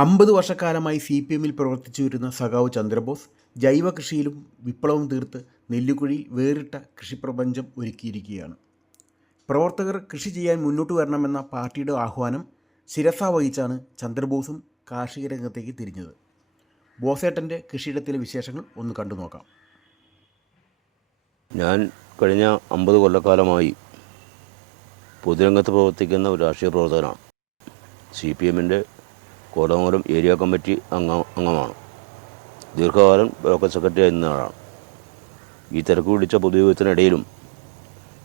അമ്പത് വർഷക്കാലമായി C P എമ്മിൽ പ്രവർത്തിച്ചു വരുന്ന സഖാവ് ചന്ദ്രബോസ് ജൈവ കൃഷിയിലും വിപ്ലവം തീർത്ത് നെല്ലുകുഴിയിൽ വേറിട്ട കൃഷിപ്രപഞ്ചം ഒരുക്കിയിരിക്കുകയാണ്. പ്രവർത്തകർ കൃഷി ചെയ്യാൻ മുന്നോട്ട് വരണമെന്ന പാർട്ടിയുടെ ആഹ്വാനം ശിരസ വഹിച്ചാണ് ചന്ദ്രബോസും കാർഷിക രംഗത്തേക്ക് തിരിഞ്ഞത്. ബോസേട്ടന്റെ കൃഷിയിടത്തിലെ വിശേഷങ്ങൾ ഒന്ന് കണ്ടു നോക്കാം ഞാൻ കഴിഞ്ഞ അമ്പത് കൊല്ലക്കാലമായി പൊതുരംഗത്ത് പ്രവർത്തിക്കുന്ന ഒരു രാഷ്ട്രീയ പ്രവർത്തകനാണ്. സി പി എമ്മിന്റെ കോടമംഗലം ഏരിയ കമ്മിറ്റി അംഗ അംഗമാണ്. ദീർഘകാലം ബ്ലോക്ക് സെക്രട്ടറി ആയിരുന്ന ആളാണ്. ഈ തിരക്ക് പിടിച്ച പൊതുജീവിതത്തിനിടയിലും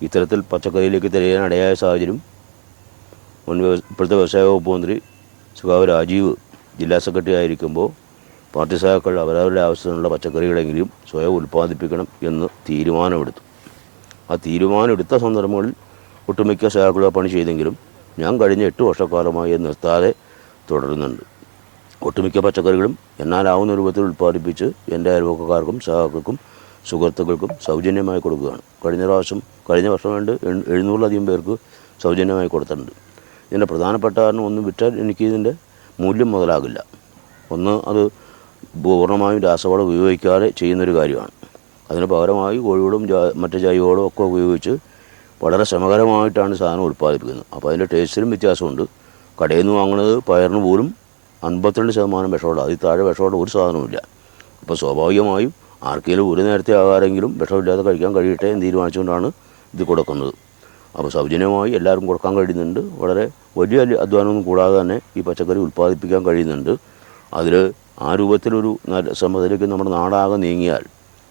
ഇത്തരത്തിൽ പച്ചക്കറിയിലേക്ക് തിരയാൻ ഇടയായ സാഹചര്യം മുൻ ഇപ്പോഴത്തെ വ്യവസായ വകുപ്പ് മന്ത്രി സുഖാവ് രാജീവ് ജില്ലാ സെക്രട്ടറി ആയിരിക്കുമ്പോൾ പാർട്ടി സഹാക്കൾ അവരവരുടെ ആവശ്യത്തിനുള്ള പച്ചക്കറികളെങ്കിലും സ്വയം ഉൽപ്പാദിപ്പിക്കണം എന്ന് തീരുമാനമെടുത്തു. ആ തീരുമാനമെടുത്ത സന്ദർഭങ്ങളിൽ ഒട്ടുമിക്ക ആ പണി ചെയ്തെങ്കിലും ഞാൻ കഴിഞ്ഞ എട്ട് വർഷക്കാലമായി നിർത്താതെ തുടരുന്നുണ്ട്. ഒട്ടുമിക്ക പച്ചക്കറികളും എന്നാലാവുന്ന രൂപത്തിൽ ഉൽപ്പാദിപ്പിച്ച് എന്റെ അയൽവക്കക്കാർക്കും സഹാക്കൾക്കും സുഹൃത്തുക്കൾക്കും സൗജന്യമായി കൊടുക്കുകയാണ്. കഴിഞ്ഞ പ്രാവശ്യം കഴിഞ്ഞ വർഷം വേണ്ട എഴ്- എഴുന്നൂറിലധികം പേർക്ക് സൗജന്യമായി കൊടുത്തിട്ടുണ്ട്. ഇതിന്റെ പ്രധാനപ്പെട്ട കാരണം ഒന്ന് വിറ്റാൽ എനിക്ക് ഇതിന്റെ മൂല്യം മുതലാകില്ല. ഒന്ന് അത് പൂർണമായും രാസവളം ഉപയോഗിക്കാതെ ചെയ്യുന്നൊരു കാര്യമാണ്. അതിന് പകരമായി കോഴികളും മറ്റു ജൈവകളും ഒക്കെ ഉപയോഗിച്ച് വളരെ ശ്രമകരമായിട്ടാണ് സാധനം ഉൽപ്പാദിപ്പിക്കുന്നത്. അപ്പോൾ അതിന്റെ ടേസ്റ്റിലും വ്യത്യാസമുണ്ട്. കടയിൽ നിന്ന് വാങ്ങുന്നത് പയറിന് പോലും അൻപത്തിരണ്ട് ശതമാനം വിഷമുള്ള അതിൽ താഴെ വിഷമുള്ള ഒരു സാധനവുമില്ല. അപ്പോൾ സ്വാഭാവികമായും ആർക്കെങ്കിലും ഒരു നേരത്തെ ആകാരെങ്കിലും വിഷമില്ലാതെ കഴിക്കാൻ കഴിയട്ടെ എന്ന് തീരുമാനിച്ചുകൊണ്ടാണ് ഇത് കൊടുക്കുന്നത്. അപ്പോൾ സൗജന്യമായി എല്ലാവരും കൊടുക്കാൻ കഴിയുന്നുണ്ട്. വളരെ വലിയ അധ്വാനമൊന്നും കൂടാതെ തന്നെ ഈ പച്ചക്കറി ഉൽപ്പാദിപ്പിക്കാൻ കഴിയുന്നുണ്ട്. അതിൽ ആ രൂപത്തിലൊരു നല്ല ശ്രമത്തിലേക്ക് നമ്മുടെ നാടാകെ നീങ്ങിയാൽ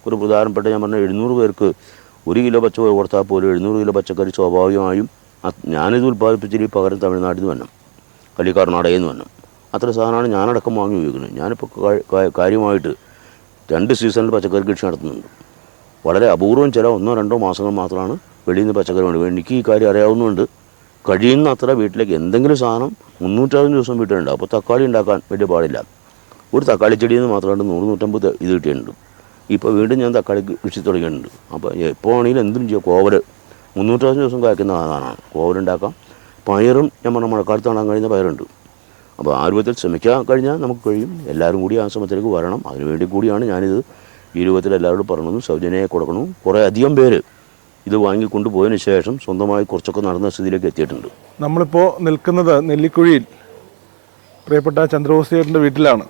ഒരു പ്രധാനപ്പെട്ട ഞാൻ പറഞ്ഞ എഴുന്നൂറ് പേർക്ക് ഒരു കിലോ പച്ചക്കറി കൊടുത്താൽ പോലും എഴുന്നൂറ് കിലോ പച്ചക്കറി സ്വാഭാവികമായും ഞാനിത് ഉൽപ്പാദിപ്പിച്ചിട്ട് പകരം തമിഴ്നാട്ടിൽ നിന്ന് വരണം. അല്ലെങ്കിൽ കർണാടകയിൽ നിന്ന് വരണം. അത്ര സാധനമാണ് ഞാനടക്കം വാങ്ങി ഉപയോഗിക്കുന്നത്. ഞാനിപ്പോൾ കാര്യമായിട്ട് രണ്ട് സീസണിൽ പച്ചക്കറി കൃഷി നടത്തുന്നുണ്ട്. വളരെ അപൂർവം ചില ഒന്നോ രണ്ടോ മാസങ്ങൾ മാത്രമാണ് വെളിയിൽ നിന്ന് പച്ചക്കറി വേണ്ടി എനിക്ക് ഈ കാര്യം അറിയാവുന്നതുകൊണ്ട് കഴിയുന്ന അത്ര വീട്ടിലേക്ക് എന്തെങ്കിലും സാധനം മുന്നൂറ്ററുപത് ദിവസം വീട്ടിലുണ്ടാവും അപ്പോൾ തക്കാളി ഉണ്ടാക്കാൻ വലിയ പാടില്ല. ഒരു തക്കാളി ചെടിയിൽ നിന്ന് മാത്രമായിട്ട് നൂറ് നൂറ്റമ്പത് ഇത് കിട്ടിയിട്ടുണ്ട്. ഇപ്പോൾ വീണ്ടും ഞാൻ തക്കാളി കൃഷി തുടങ്ങിയിട്ടുണ്ട്. അപ്പോൾ എപ്പോൾ ആണെങ്കിലും എന്തും ചെയ്യാം. കോവൽ മുന്നൂറ്ററുപത് ദിവസം കായ്ക്കുന്ന സാധനമാണ് കോവലുണ്ടാക്കാം പയറും ഞാൻ പറഞ്ഞ മഴക്കാലത്ത് കാണാൻ കഴിയുന്ന പയറുണ്ട്. അപ്പോൾ ആ രൂപത്തിൽ ശ്രമിക്കാൻ കഴിഞ്ഞാൽ നമുക്ക് കഴിയും. എല്ലാവരും കൂടി ആ ശ്രമത്തിലേക്ക് വരണം. അതിനുവേണ്ടി കൂടിയാണ് ഞാനിത് ഈ രൂപത്തിൽ എല്ലാവരോടും പറഞ്ഞതും സൗജന്യമായി കൊടുക്കണം കുറേ അധികം പേര് ഇത് വാങ്ങിക്കൊണ്ട് പോയതിന് ശേഷം സ്വന്തമായി കുറച്ചൊക്കെ നടന്ന സ്ഥിതിയിലേക്ക് എത്തിയിട്ടുണ്ട്. നമ്മളിപ്പോൾ നിൽക്കുന്നത് നെല്ലിക്കുഴിയിൽ. പ്രിയപ്പെട്ട ചന്ദ്രബോസ് വീട്ടിലാണ്.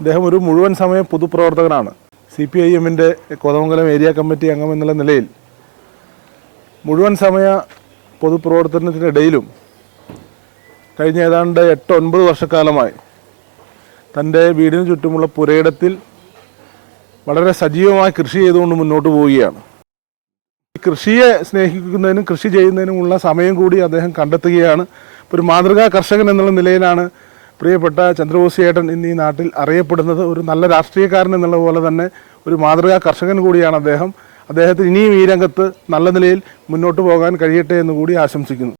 അദ്ദേഹം ഒരു മുഴുവൻ സമയം പൊതുപ്രവർത്തകനാണ്. സി പി ഐ എമ്മിന്റെ കോതമംഗലം ഏരിയ കമ്മിറ്റി അംഗം എന്നുള്ള നിലയിൽ മുഴുവൻ സമയ പൊതുപ്രവർത്തനത്തിനിടയിലും കഴിഞ്ഞ ഏതാണ്ട് എട്ട് ഒൻപത് വർഷക്കാലമായി തന്റെ വീടിന് ചുറ്റുമുള്ള പുരയിടത്തിൽ വളരെ സജീവമായി കൃഷി ചെയ്തുകൊണ്ട് മുന്നോട്ട് പോവുകയാണ്. കൃഷിയെ സ്നേഹിക്കുന്നതിനും കൃഷി ചെയ്യുന്നതിനുമുള്ള സമയം കൂടി അദ്ദേഹം കണ്ടെത്തുകയാണ്. ഒരു മാതൃകാ കർഷകൻ എന്നുള്ള നിലയിലാണ് പ്രിയപ്പെട്ട ചന്ദ്രബോസ് ചേട്ടൻ ഇന്ന് ഈ നാട്ടിൽ അറിയപ്പെടുന്നത് ഒരു നല്ല രാഷ്ട്രീയക്കാരൻ എന്നുള്ള പോലെ തന്നെ ഒരു മാതൃകാ കർഷകൻ കൂടിയാണ് അദ്ദേഹം. അദ്ദേഹത്തിന് ഇനിയും ഈ രംഗത്ത് നല്ല നിലയിൽ മുന്നോട്ട് പോകാൻ കഴിയട്ടെ എന്ന് കൂടി ആശംസിക്കുന്നു.